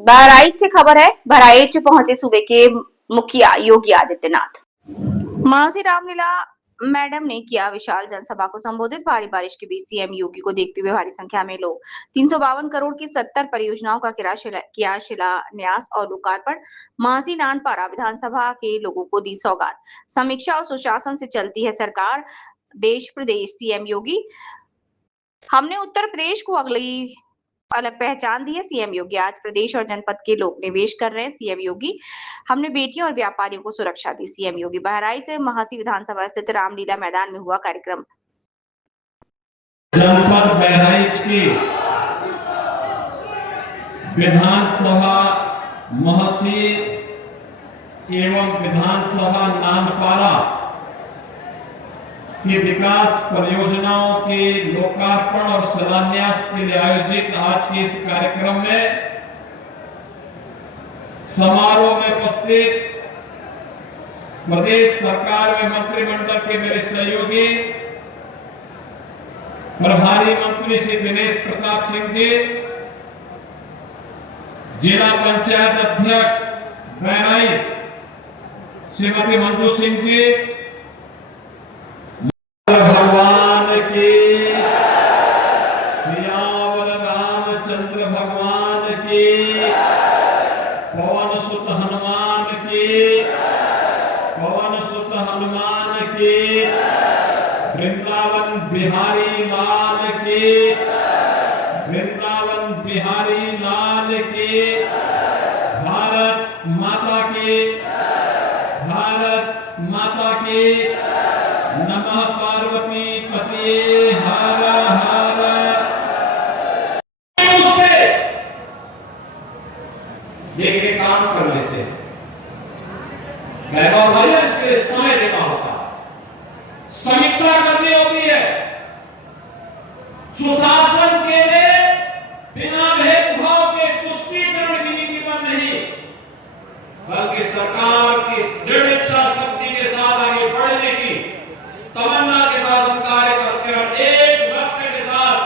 बहराइच से खबर है। बहराइच पहुंचे सूबे के मुखिया योगी आदित्यनाथ। महर्षि रामलीला मैडम ने किया विशाल जनसभा को संबोधित। भारी बारिश के बीच सीएम योगी को देखते हुए भारी संख्या में लोग 352 करोड़ की 70 परियोजनाओं का किया शिलान्यास और लोकार्पण। महर्षि नानपारा विधानसभा के लोगों को दी सौगात। समीक्षा और सुशासन से चलती है सरकार, देश प्रदेश। सीएम योगी, हमने उत्तर प्रदेश को अगली अलग पहचान दी है। सीएम योगी, आज प्रदेश और जनपद के लोग निवेश कर रहे हैं। सीएम योगी, हमने बेटियों और व्यापारियों को सुरक्षा दी। सीएम योगी, बहराइच महासी विधानसभा स्थित रामलीला मैदान में हुआ कार्यक्रम। जनपद बहराइच की विधानसभा महसी एवं विधानसभा नानपारा की विकास परियोजनाओं के लोकार्पण और शिलान्यास के लिए आयोजित आज के इस कार्यक्रम में समारोह में उपस्थित प्रदेश सरकार में मंत्रिमंडल के मेरे सहयोगी प्रभारी मंत्री श्री दिनेश प्रताप सिंह जी, जिला पंचायत अध्यक्ष बहराइच श्रीमती मंजू सिंह जी, भगवान की, सियावर रामचंद्र भगवान की, पवन सुत हनुमान की, पवन सुत हनुमान की, वृंदावन बिहारी लाल की, वृंदावन बिहारी लाल की, भारत माता की, भारत माता की। नमः पार्वती पते हर हर। देखिए काम कर लेते हैं, और भाई इसके समय देना होता है, समीक्षा करनी होती है। सुशासन के लिए बिना भेदभाव के तुष्टीकरण की नीति पर नहीं, बल्कि सरकार की दृढ़ इच्छा शक्ति के साथ आगे बढ़ने की तमन्ना के साथ हम कार्य करते हैं। एक लक्ष्य के साथ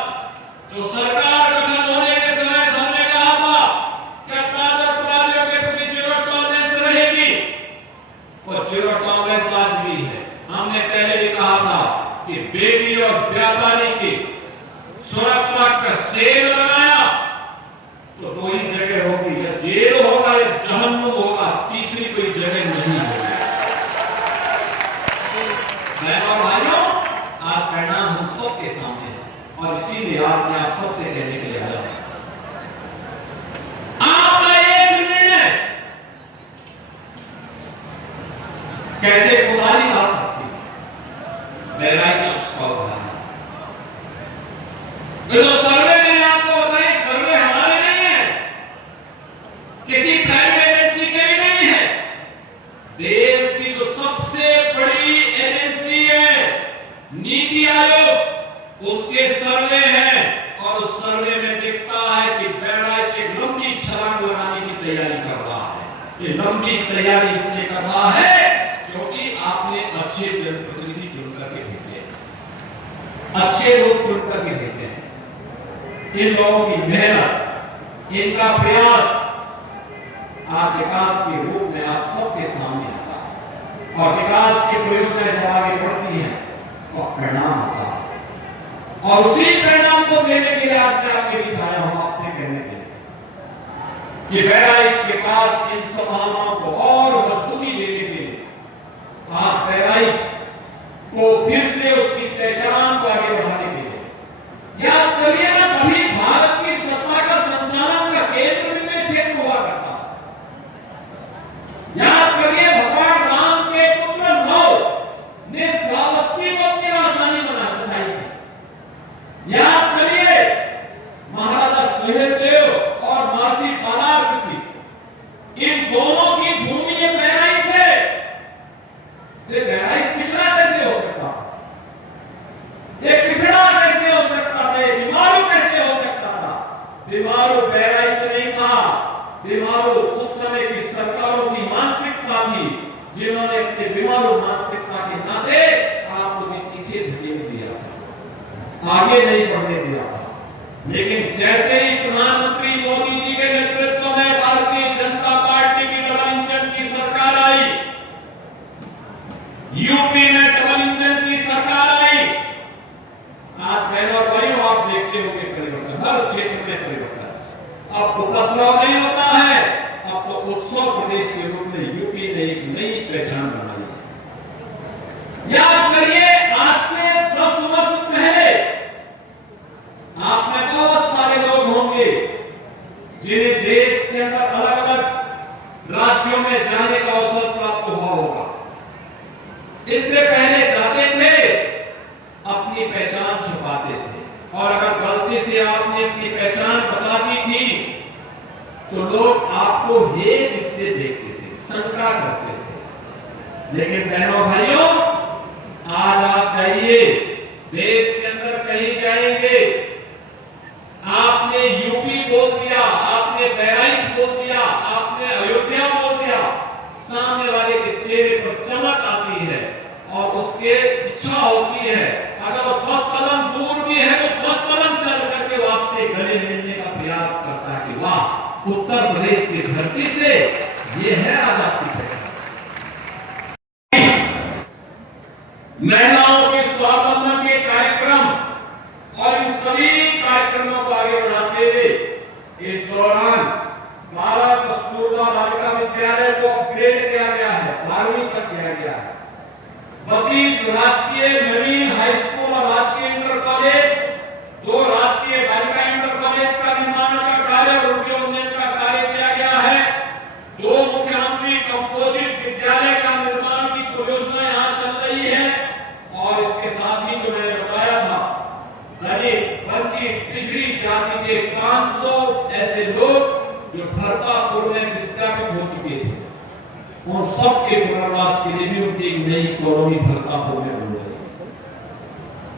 जो सरकार गठन होने के समय हमने कहा था कि अपराधियों के प्रति जीरो टॉलरेंस रहेगी, और जीरो टॉलरेंस आज भी है। हमने पहले भी कहा था कि बेटी और व्यापारी की सुरक्षा का सेल लगाया तो दो ही जगह होगी, या जेल होगा या जहन्नुम होगा, तीसरी कोई जगह नहीं होगी। और भाइयों, आज परिणाम हम सबके सामने है, और इसीलिए आज मैं आप सबसे कहने के लिए आया हूं, आपका एक निर्णय कैसे खुशहाली ला सकती है। बहराइच का उदाहरण, जो सर्वे मैंने आपको बताई, सर्वे हमारे नहीं है, किसी प्राइवेट एजेंसी के भी नहीं है, देश की जो सबसे बड़ी एजेंसी है नीति आयोग, उसके सर्वे हैं, और उस सर्वे में दिखता है कि बहराइच एक लंबी छलांग लगाने की तैयारी कर रहा है। ये लंबी तैयारी इसलिए कर रहा है क्योंकि आपने अच्छे जनप्रतिनिधि चुनकर के भेजे, अच्छे लोग चुनकर के भेजे हैं। इन लोगों की मेहनत, इनका प्रयास आप विकास के रूप में आप सबके सामने आता है, और विकास की परियोजनाएं जब आगे बढ़ती हैं तो परिणाम आता है, और उसी परिणाम को देने के लिए आज मैं आपके बीच आया हूं, आपसे कहने के लिए कि बहराइच के पास इन संभावनाओं को और मजबूती देने के लिए आप बहराइच को फिर से उसकी पहचान को आगे बढ़ाने के लिए याद करिए ना, कभी भारत की सत्ता का संचालन का केंद्र में क्षेत्र हुआ करता। याद करिए, भगवान राम के पुत्र नौ ने श्रावस्ती को अपनी राजधानी बसाई थी। याद करिए, महाराजा सुहेलदेव और महर्षि पालार ऋषि, इन दोनों की भूमि ये बहराइच है। ये बहराइच पिछड़ा कैसे हो सकता, ये पिछड़ा कैसे हो सकता था, ये बीमारू कैसे हो सकता था? बीमारू बहराइच नहीं था, बीमारू उस समय की सरकारों की मानसिकता थी, जिन्होंने अपने बीमारू मानसिकता के नाते आपको भी पीछे धकेल दिया था, आगे नहीं बढ़ने दिया था। लेकिन जैसे ही प्रधानमंत्री मोदी जी के नेतृत्व में बदलाव नहीं होता है। अब तो उत्सव प्रदेश के रूप में यूपी ने एक नई पहचान बनाई है। याद करिए, आज से 10 वर्ष पहले आप में बहुत सारे लोग होंगे जिन्हें देश के अंदर अलग अलग राज्यों में जाने का अवसर प्राप्त हुआ होगा। इससे पहले जाते थे, अपनी पहचान छुपाते थे, और अगर गलती से आपने अपनी पहचान बता दी थी तो लोग आपको हेय इससे देखते थे, शंका करते थे। लेकिन बहनों भाइयों, आज आप जाइए, देश के अंदर कहीं जाएंगे, आपने यूपी बोल दिया, आपने बहराइच बोल दिया, आपने अयोध्या बोल दिया, सामने वाले के चेहरे पर चमक आती है और उसके इच्छा होती है, अगर वो 10 कदम दूर भी है तो 10 कदम चल करके वो आपसे गले मिलने का प्रयास करता है कि वाह, उत्तर प्रदेश की धरती से ये है आज आपकी पहचान। महिलाओं के स्वावलंबन के कार्यक्रम और इन सभी कार्यक्रमों को आगे बढ़ाते हुए इस दौरान बालक कस्तूरबा बालिका विद्यालय को अपग्रेड किया गया है, 12वीं तक किया गया है। 32 राजकीय नवीन हाई स्कूल और राजकीय इंटर कॉलेज, 2 राजकीय बालिका इंटर कॉलेज का निर्माण का कार्य और उनके उन्नयन का कार्य किया गया है। 2 मुख्यमंत्री कंपोजिट विद्यालय का निर्माण की परियोजना यहाँ चल रही है। और इसके साथ ही जो मैंने बताया था, दलित, वंचित, पिछड़ी जाति के 500 ऐसे लोग जो भरतापुर में विस्थापित हो चुके थे, उन सब के पुनर्वास के लिए भी उनकी एक नई कॉलोनी भरतापुर में बन रही है।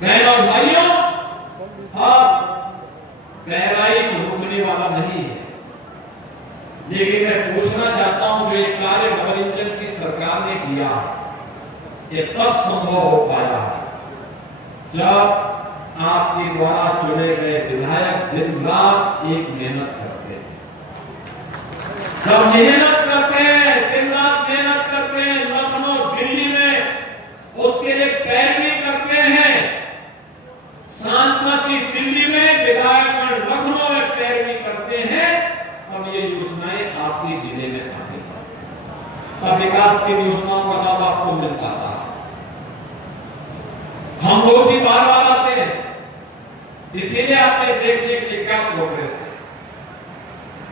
बहनों और भाइयों, अब बहराइच रुकने वाला नहीं है, लेकिन मैं पूछना चाहता हूं, जो एक कार्य डबल इंजन की सरकार ने किया है, ये तब संभव हो पाया है जब आपके द्वारा चुने गए विधायक दिन रात एक मेहनत करते हैं। जब मेहनत करते हैं, दिन रात मेहनत करते हैं, लखनऊ दिल्ली में उसके लिए पैरवी करते हैं, सांसद जी दिल्ली में, विधायक लखनऊ में पैरवी करते हैं, अब ये योजनाएं आपके जिले में आती हैं, तब विकास की योजनाओं का लाभ आपको मिल पाता है। हम लोग भी बार बार आते हैं, इसीलिए आपने देखने के लिए क्या प्रोग्रेस है।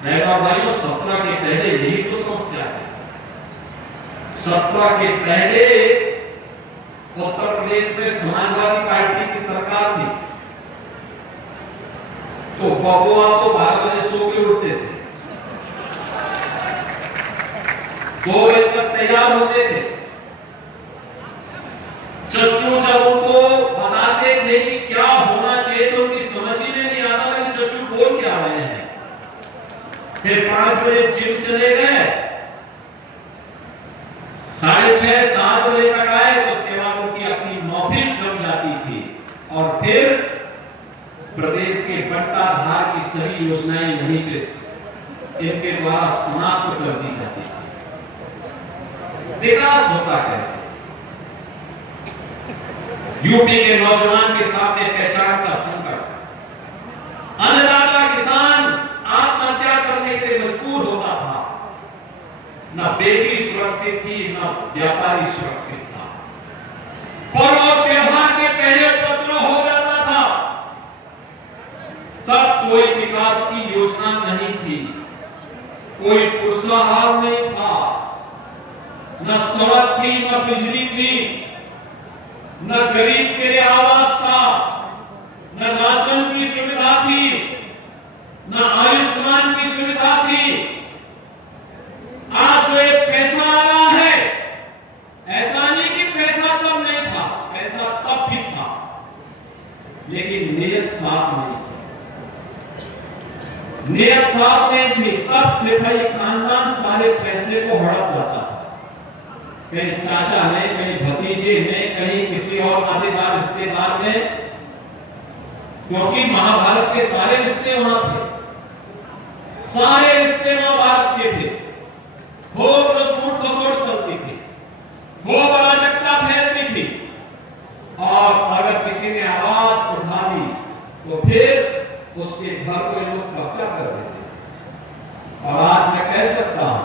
बहनों भाइयों, 17 के पहले यही तो समस्या है। 17 के पहले उत्तर प्रदेश में समाजवादी पार्टी की सरकार थी, तो बबुआ तो 12 बजे सो के उठते थे, 2 बजे तक तैयार होते थे। चच्चू जब उनको बताते थे कि क्या होना चाहिए तो उनकी समझ ही में नहीं आता था कि चच्चू बोल क्या रहे हैं। फिर 5 बजे जिम चले गए, 6:30-7 बजे तक आए, तो उसके बाद उनकी अपनी महफिल जम जाती थी और फिर प्रदेश के बंटाधार की सभी योजनाएं नहीं पे इनके द्वारा समाप्त कर दी जाती थी। विकास होता कैसे? यूपी के नौजवान के सामने पहचान का संकट, अन्नदाता किसान आत्महत्या करने के लिए मजबूर होता था, न बेटी सुरक्षित थी, न व्यापारी सुरक्षित था। पर्व और त्योहार के पहले उपद्रव हो जाता था, तब कोई विकास की योजना नहीं थी, कोई पुरस्कार नहीं था, न सड़क थी, न बिजली थी, न गरीब के लिए आवास था, न राशन की सुविधा थी, न आयुष्मान की सुविधा थी। आज जो एक पैसा आया है, ऐसा नहीं कि पैसा तब नहीं था, पैसा तब भी था, लेकिन नियत साफ नहीं थी। नियत साफ नहीं थी, तब सिपाही खानदान सारे पैसे को हड़प जाता था। कहीं चाचा ने, कहीं भतीजे ने, कहीं किसी और नातेदार रिश्तेदार ने, क्योंकि महाभारत के सारे रिश्ते वहां थे, सारे रिश्ते महाभारत के थे। खूब लूट खसोट चलती थी, खूब अराजकता फैलती थी, और अगर किसी ने आवाज उठा दी तो फिर उसके घर को लोग कब्जा कर देते। और आज मैं कह सकता हूं,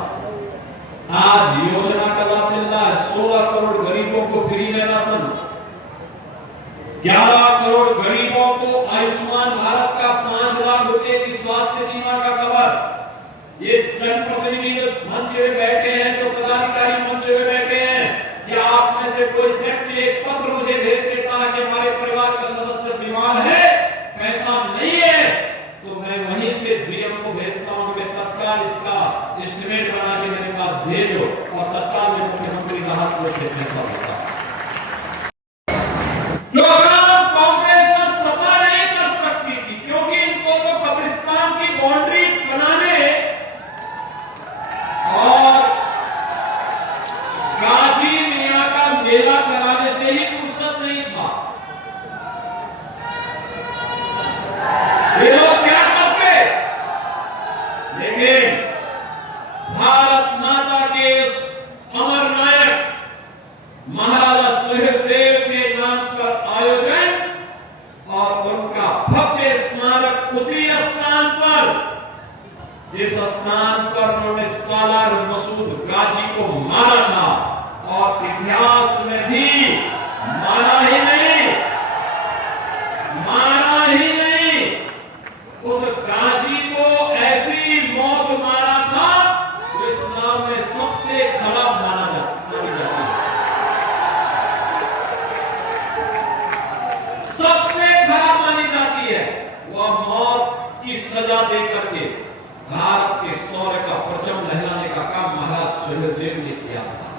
आज योजना का लाभ मिल रहा है 16 करोड़ गरीबों को फ्री में राशन, 11 करोड़ गरीबों को आयुष्मान भारत का 5 लाख रुपए की स्वास्थ्य बीमा का कवर। ये जनप्रतिनिधि जो मंच में बैठे हैं, जो पदाधिकारी मंच में बैठे हैं, या आप में से कोई व्यक्ति एक पत्र मुझे भेज देता है कि हमारे परिवार का सदस्य बीमार है, पैसा नहीं है, तो मैं वहीं से डीएम को भेजता हूं कि तत्काल इसका एस्टिमेट बना के मेरे पास भेजो, और तत्काल में मुख्यमंत्री राहत कोष से पैसा होता है। जो कांग्रेस सफा नहीं कर सकती थी, क्योंकि इनको तो कब्रिस्तान की बाउंड्री बनाने और गाजी मियां का मेला कराने से ही फुर्सत नहीं था। ये लोग क्या करते, लेकिन भारत माता के अमर नायक महाराजा सुहेलदेव के नाम पर आयोजन और उनका भव्य स्मारक उसी स्थान पर, जिस स्थान पर उन्होंने सालार मसूद गाजी को मारा था, और इतिहास में भी मारा ही नहीं, उस गाजी को ऐसी मौत मारा था जो इस्लाम में सबसे खराब मानी जाती है, सबसे खराब मानी जाती है। वह मौत की सजा दे करके भारत के शौर्य का परचम लहराने का काम महाराज सुहेलदेव ने किया था।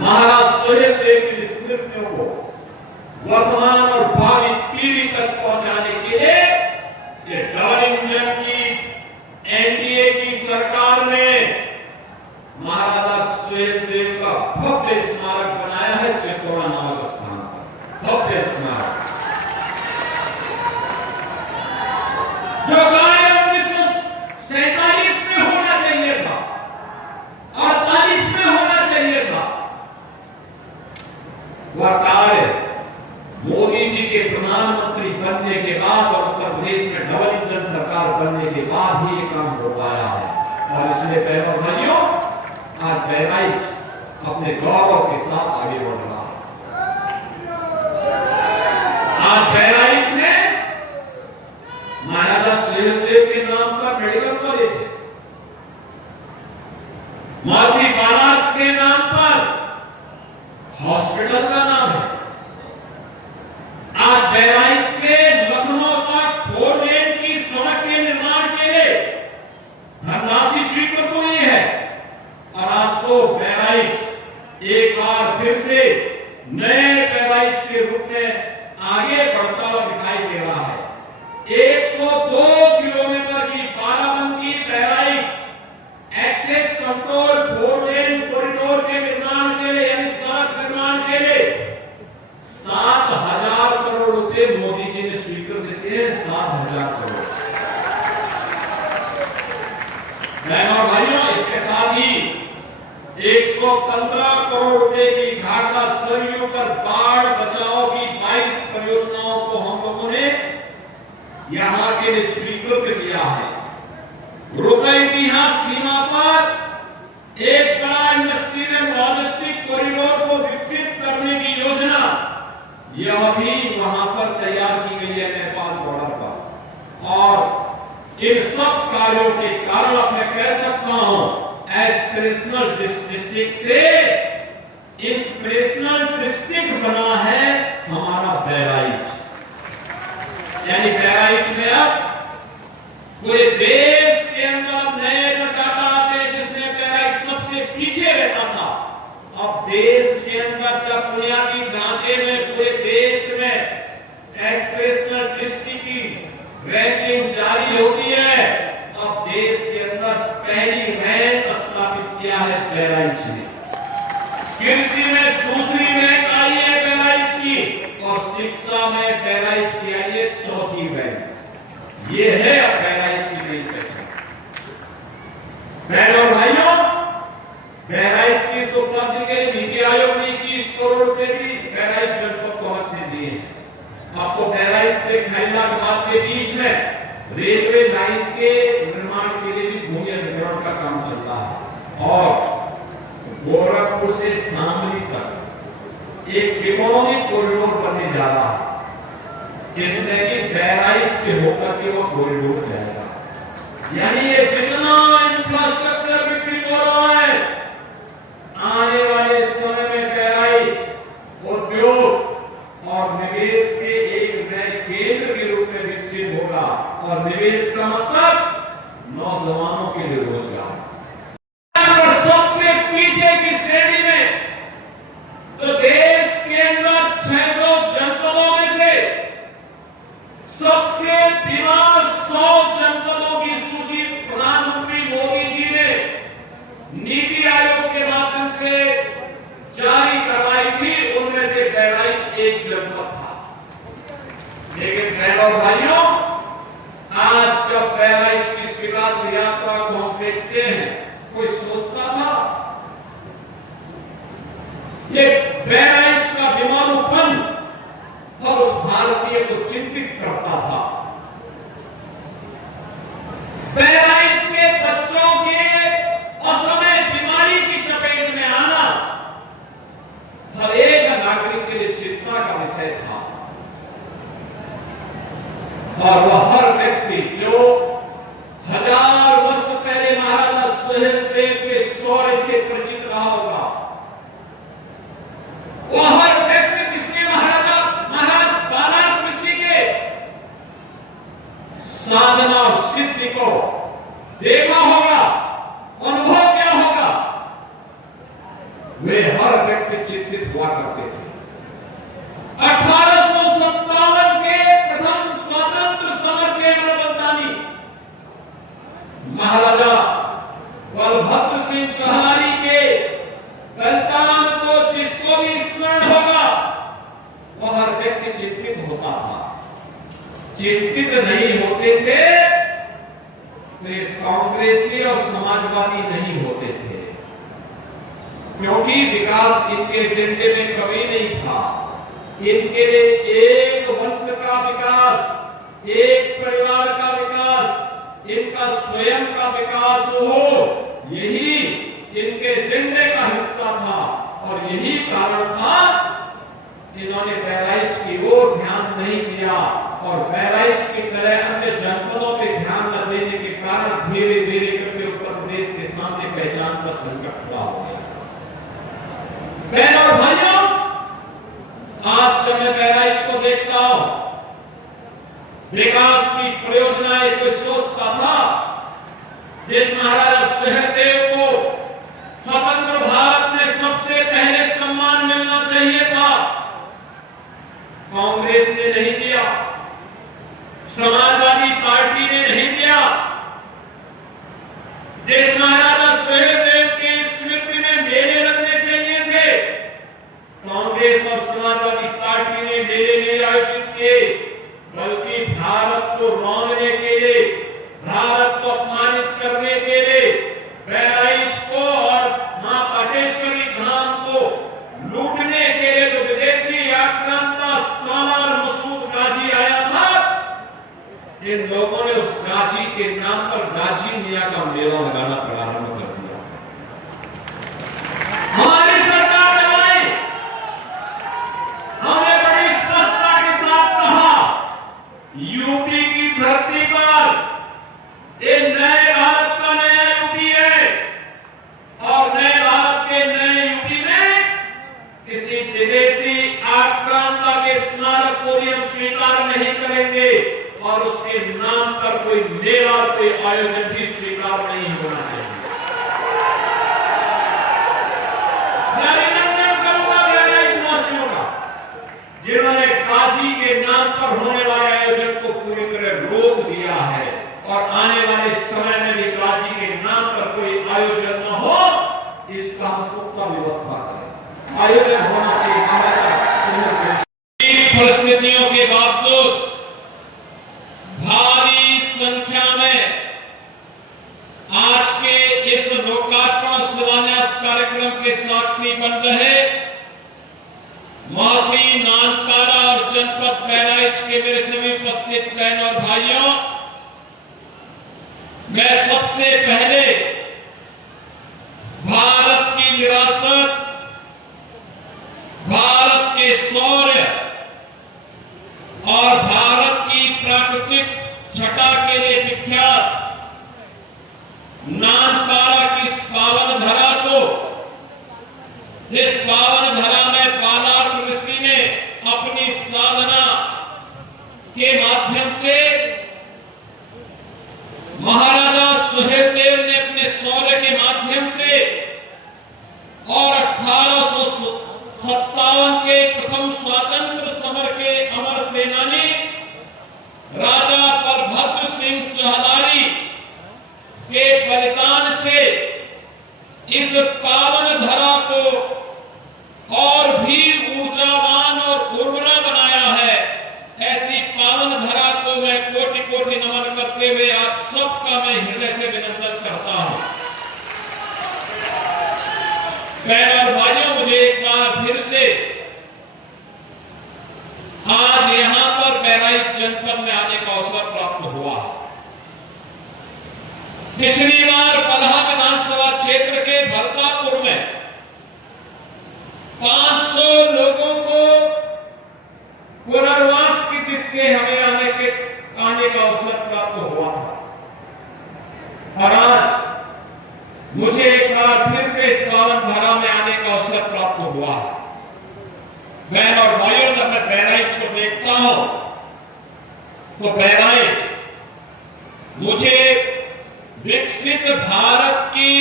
महाराज सुहेलदेव की स्मृतियों को वर्तमान और भावी पीढ़ी तक पहुंचाने के लिए ये डबल इंजन की एनडीए की सरकार ने महाराजा सुहेलदेव का भव्य स्मारक बनाया है चित्तौड़ा नामक स्थान पर, भव्य स्मारक जो कार्य 1947 में होना चाहिए था, 48 में होना चाहिए था, वह कार्य मोदी जी के प्रधानमंत्री बनने के बाद और उत्तर प्रदेश में डबल इंजन सरकार बनने के बाद ही ये काम हो पाया है। और इसलिए बहनों भाइयों, आज बहराइच अपने गौरव के साथ आगे बढ़ रहा है। आज बहराइच में महाराजा सुहेलदेव के नाम का मेडिकल कॉलेज है, मासी बालार्क के नाम पर हॉस्पिटल का नाम है। आज बहराइच से लखनऊ तक 4 लेन की सड़क के निर्माण के लिए धनराशि स्वीकृत हुई है, और आज तो बहराइच एक बार फिर से नए बहराइच के रूप में आगे बढ़ता हुआ दिखाई दे रहा है। 102 किलोमीटर की बाराबंकी बहराइच एक्सेस कंट्रोल 4 लेन कॉरिडोर के निर्माण के लिए, यानी सड़क निर्माण के लिए 7,000 करोड़ रुपए मोदी जी ने स्वीकृत किए हैं। 7,000 करोड़। बहनों और भाइयों, इसके साथ ही 115 करोड़ रुपए की घाटा सरयू पर बाढ़ बचाव की 22 परियोजनाओं को हम लोगों ने यहां के लिए स्वीकृत किया है। रुपए की सीमा पर एक बड़ा इंडस्ट्रियल लॉजिस्टिक कॉरिडोर को विकसित करने की योजना, यह भी वहां पर तैयार की गई है नेपाल बॉर्डर पर। और इन सब कार्यों के कारण अब मैं कह सकता हूं, एस्पिरेशनल डिस्ट्रिक्ट से इंस्पिरेशनल डिस्ट्रिक्ट बना है हमारा बहराइच। यानी बहराइच में अब पूरे देश के अंदर नए जो डाटा आते हैं, जिसमें बहराइच सबसे पीछे रहता था, अब देश के अंदर जब बुनियादी ढांचे में पूरे देश में एस्पिरेशनल डिस्ट्रिक्ट की रैंकिंग जारी होती है, अब देश के अंदर पहली रैंक स्थापित किया है बहराइच ने। कृषि में दूसरी रैंक आई है बहराइच की, और शिक्षा में बहराइच की आई है 4थी रैंक। ये है अब बहराइच की नई पहचान। बहनों और भाइयों, बहराइच की इस उपलब्धि के लिए नीति आयोग ने 21 करोड़ रुपए भी बहराइच जनपद को अलग से दिए हैं। आपको बहराइच से खैराबाद के बीच में रेलवे लाइन के निर्माण के लिए भी काम चल रहा है और गोरखपुर से शामली तक एक इकोनॉमिक कॉरिडोर बनने जा रहा है, जिसमें कि बहराइच से होकर के वो कॉरिडोर जाएगा। यानी ये जितना इंफ्रास्ट्रक्चर विकसित हो रहा है, आने वाले समय में बहराइच उद्योग और निवेश के एक नए केंद्र के रूप में विकसित होगा। और निवेश का मतलब नौजवानों के लिए रोजगार। सबसे पीछे की श्रेणी में तो देश के अंदर 600 जनपदों में से सबसे बीमार 100 जनपदों की सूची प्रधानमंत्री मोदी जी ने नीति आयोग के माध्यम से जारी करवाई थी। उनमें से बहराइच एक जनपद था। लेकिन बहनों और भाइयों, आज जब बहराइच की इस विकास यात्रा को हम देखते हैं, कोई सोचता था ये बहराइच का विमानोपन और उस भारतीय को चिंतित करता था। बहराइच के बच्चों के असमय बीमारी की चपेट में आना हर एक नागरिक के लिए चिंता का विषय था। और वह हर व्यक्ति जो 1000 वर्ष पहले महाराजा सुहेलदेव के शौर्य से परिचित रहा होगा, वह हर व्यक्ति जिसने महाराज बाला ऋषि के साधना और सिद्धि को देखा होगा, अनुभव किया होगा, वे हर व्यक्ति चिंतित हुआ करते थे। 1857 के प्रथम स्वतंत्र समर के अमरबंदानी महाराजा बलभद्र सिंह चौहारी के बलिदान को जिसको भी स्मरण होगा, वह हर व्यक्ति चिंतित होता था। चिंतित नहीं होते थे वे कांग्रेसी और समाजवादी नहीं होते थे, क्योंकि विकास इनके एजेंडे में कभी नहीं था। इनके लिए एक वंश का विकास, एक परिवार का विकास, इनका स्वयं का विकास हो, यही इनके एजेंडे का हिस्सा था। और यही कारण था इन्होंने बहराइच की ओर ध्यान नहीं दिया और बहराइच की तरह अन्य जनपदों पे ध्यान न देने के कारण धीरे धीरे करके उत्तर प्रदेश के सामने पहचान का संकट खड़ा हो गया। बहनों और भाइयों, आज जब मैं बहराइच को देखता हूं, विकास की परियोजनाएं कोई सोचता था जिस महाराजा सुहेलदेव को स्वतंत्र भारत में सबसे पहले सम्मान मिलना चाहिए था, कांग्रेस ने नहीं दिया, समाजवादी पार्टी ने नहीं दिया। जिस महाराजा सुहेलदेव की स्मृति में मेले लगने चाहिए थे, कांग्रेस और समाजवादी पार्टी ने मेले नहीं आयोजित किए, बल्कि भारत को रौंदने के लिए, भारत को अपमानित करने के लिए बहराइच को और मां पाटेश्वरी धाम को लूटने के लिए जो विदेशी आक्रांता सालार मसूद गाजी आया था, इन लोगों ने उस गाजी के नाम पर गाजी मियां का मेला लगाना प्रारंभ कर दिया। हमारी सरकार ने आई, हमने बड़ी स्पष्टता के साथ कहा, यूपी की धरती पर ये नए भारत का नया यूपी है और नए भारत के नए यूपी में किसी विदेशी आक्रांता के स्मारक को भी हम स्वीकार नहीं करेंगे और उसके नाम पर कोई मेला, कोई आयोजन भी स्वीकार नहीं होना चाहिए। मैं अभिनंदन करूंगा बहराइच वासियों का, जिन्होंने काजी के नाम पर होने वाले आयोजन को पूरी तरह रोक दिया है और आने वाले समय में भी काजी के नाम पर कोई आयोजन न हो, इसका हम पुख्ता व्यवस्था करें। आयोजन होना चाहिए। परिस्थितियों के बावजूद भारी संख्या में आज के इस लोकार्पण शिलान्यास कार्यक्रम के साक्षी बन रहे मासी, नानकारा और जनपद बहराइच के मेरे सभी उपस्थित बहनों और भाइयों, मैं सबसे पहले इस पावन धरा को और भी ऊर्जावान और उर्वरा बनाया है। ऐसी पावन धरा को मैं कोटि कोटि नमन करते हुए आप सबका मैं हृदय से अभिनंदन करता हूं। बहनों और भाइयों, मुझे एक बार फिर से आज यहां पर बहराइच जनपद में आने का अवसर प्राप्त हुआ। पिछली बार पलहा विधानसभा क्षेत्र के भरतापुर में 500 लोगों को पुनर्वास की दृष्टि से हमें आने का अवसर प्राप्त हुआ था और आज मुझे एक बार फिर से इस पावन धारा में आने का अवसर प्राप्त हुआ है। बहन और भाइयों, जब मैं बहराइच को देखता हूं तो बहराइच मुझे विकसित भारत की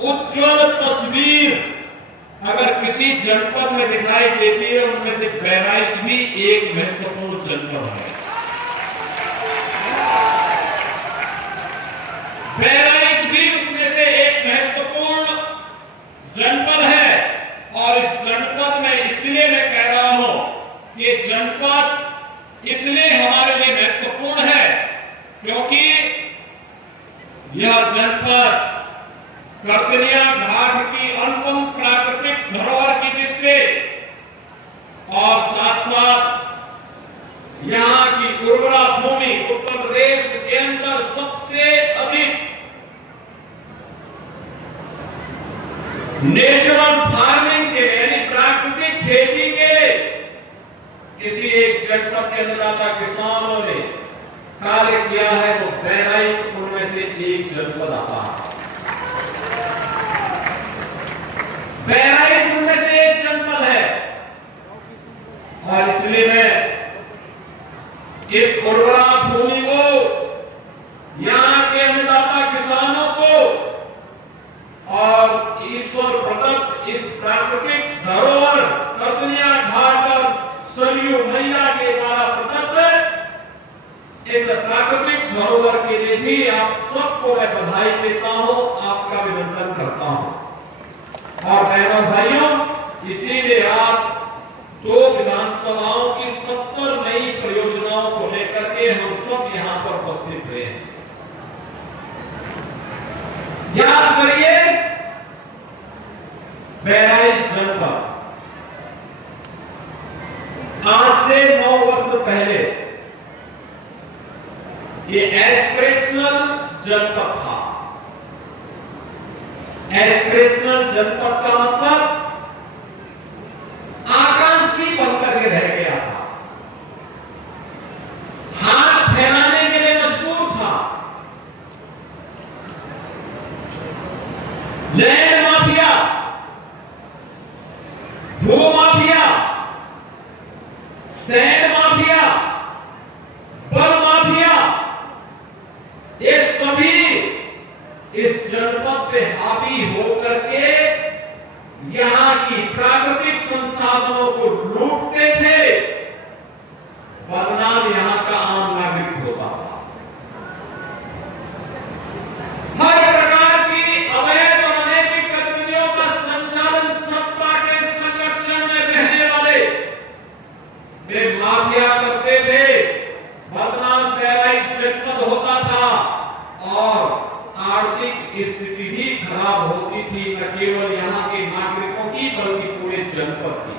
उज्जवल तस्वीर अगर किसी जनपद में दिखाई देती है, उनमें से बहराइच भी एक महत्वपूर्ण जनपद है। बहराइच भी उसमें से एक महत्वपूर्ण जनपद है और इस जनपद में इसलिए मैं कह रहा हूं कि जनपद इसलिए हमारे लिए महत्वपूर्ण है क्योंकि यह जनपद कर्तनिया घाट की अनुपम प्राकृतिक धरोहर की दृष्टि से और साथ साथ यहां की उर्वरा भूमि उत्तर प्रदेश के अंदर सबसे अधिक नेचुरल फार्मिंग के यानी प्राकृतिक खेती के किसी एक जनपद के अन्नदाता किसानों ने कार्य किया है तो बहराइच उनमें से एक जनपद आता है। बहराइच उनमें से एक जनपद है और इसलिए मैं इस उर्वरा भूमि को, यहां के अन्नदाता किसानों को और ईश्वर प्रदत्त इस प्राकृतिक धरोहर कर्तनिया घाट और सरयू मैया के द्वारा प्रदत्त इस प्राकृतिक धरोहर के लिए भी आप सबको मैं बधाई देता हूं, आपका अभिनंदन करता हूं। और बहनों भाइयों, इसीलिए आज 2 विधानसभाओं की 70 नई परियोजनाओं को लेकर के हम सब यहां पर उपस्थित हुए हैं। याद करिए, बहराइच जनपद आज से 9 वर्ष पहले ये एस्पिरेशनल जनपद था। एस्पिरेशनल जनपद का मतलब आकांक्षी बनकर के रह गया था, हाथ फैलाने के लिए मजबूर था। लैंड माफिया, भू mafia, sand mafia, one mafia, ये सभी इस जनपद पे हावी होकर के यहां की प्राकृतिक संसाधनों को लूटते थे, बदनाम यहां का आम नागरिक होता था। हर प्रकार की अवैध और अनैतिक गतिविधियों का संचालन सत्ता के संरक्षण में रहने वाले वे माफिया करते थे। बदनाम बहराइच जनपद होता था और आर्थिक स्थिति भी खराब होती थी, न केवल यहां के नागरिकों की बल्कि पूरे जनपद की।